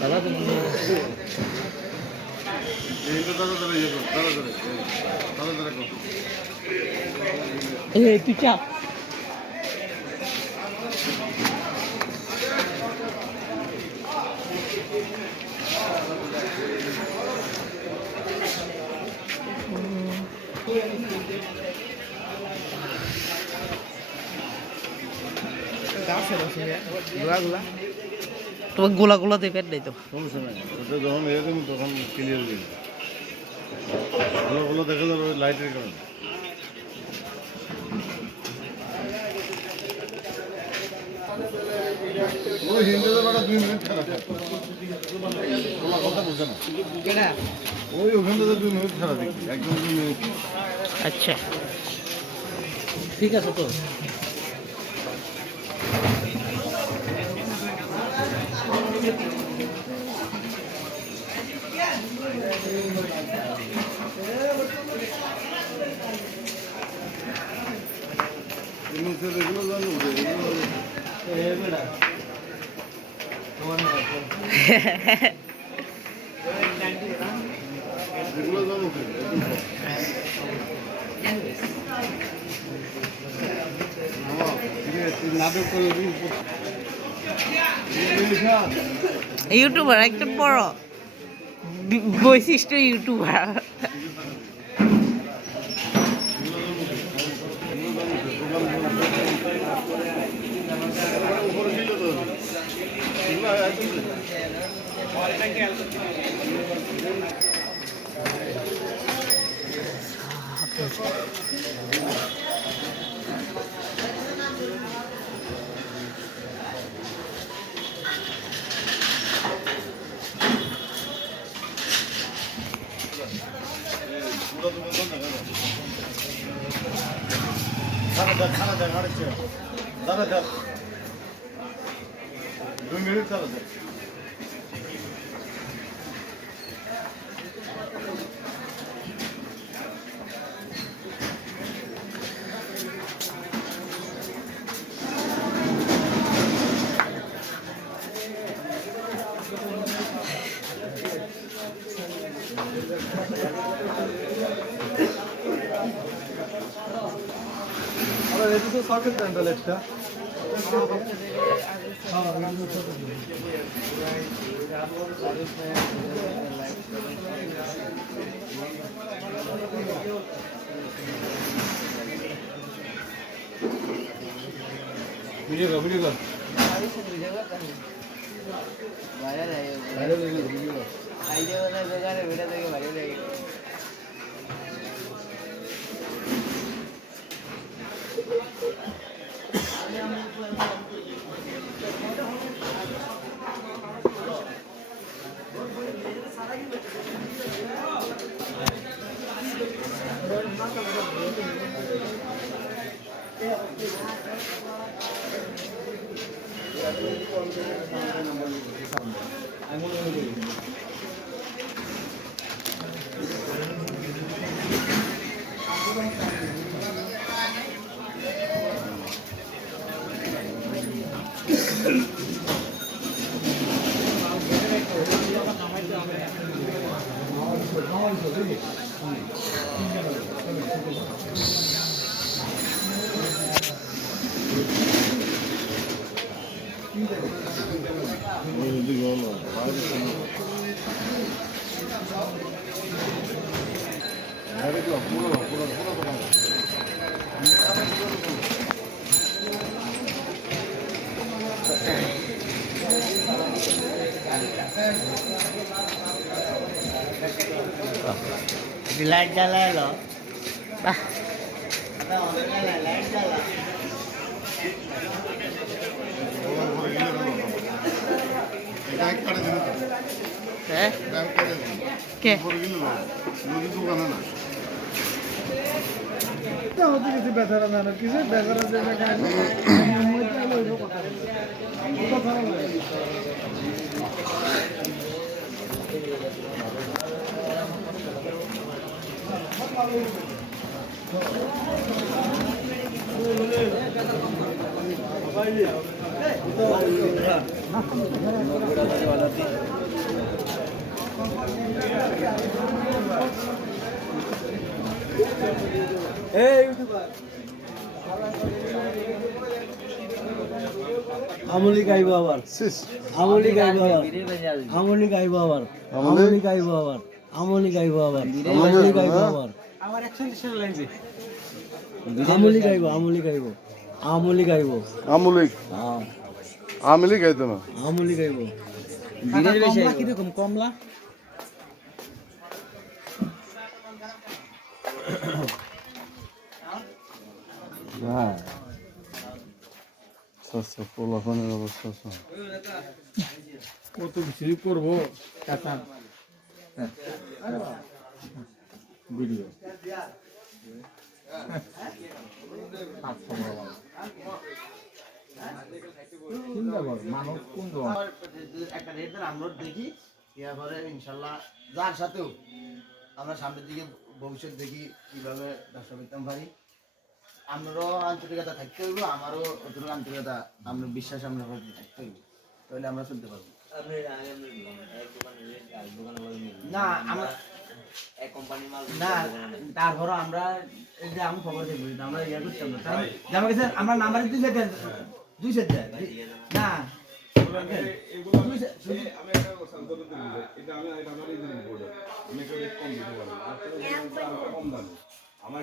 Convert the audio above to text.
দাদা তুমি তুই চাপ তোমার গোলা গোলা দিয়ে পেট নেই তো সমস্যা নাই ওটা যখন এরকম তখন ক্লিয়ার দিন ভালো ভালো দেখা যাবে ওই লাইটের কারণে ওই হিন্দুদের বেলা 2 মিনিট খারাপ কথা বুঝে না ওই ওখান থেকে 2 মিনিট খারাপ দেখি একদম 2 মিনিট আচ্ছা ঠিক আছে তো ইউটিউবার একজন বড় বৈশিষ্ট্য ইউটিউবার খানা দেখ হাঁটছে দাদা দেখ 2 মিনিট চালা দেখ এটা তো সকেট প্যান্ডেল একটা ভিডিও কর লাইট জ্বালায় এলো বাহ কে কিছু বেচারা না কিছু বেচারা যে কথা এই ইউটিউবার আমলি গাইব আবার সিস আমলি গাইব আবার আমলি গাইব আবার আমলি গাইব আবার আমলি গাইব আবার আমলি গাইব আবার আমার অ্যাকশন শেষ লাগছে আমলি গাইব আমলি গাইব আমলি গাইব আমুলিক হ্যাঁ আমলি গাইতো না আমলি গাইব বিরের বেশি কি রকম কমলা হ্যাঁ আচ্ছা পোলাপানের অবস্থা আছে কত কিছুই করবো কাকা ভিডিও মানুষ কোন একটা রেট আমরা দেখি ইয়া করে ইনশাল্লাহ যার সাথেও আমরা সামনের দিকে ভবিষ্যৎ দেখি কিভাবে ব্যবসা করতে পারি আমারও আন্তরিকতা থাকতে হইব আমারও অতটুকু আন্তরিকতা আমরা বিশ্বাস আমরা থাকতে হইব তাহলে আমরা চলতে পারবো না আমরা না তারপরও আমরা এই যে আমি খবর দেখবো আমরা ইয়া করতাম না তাই জামা গেছে আমরা নাম্বার দুই সেট না আমার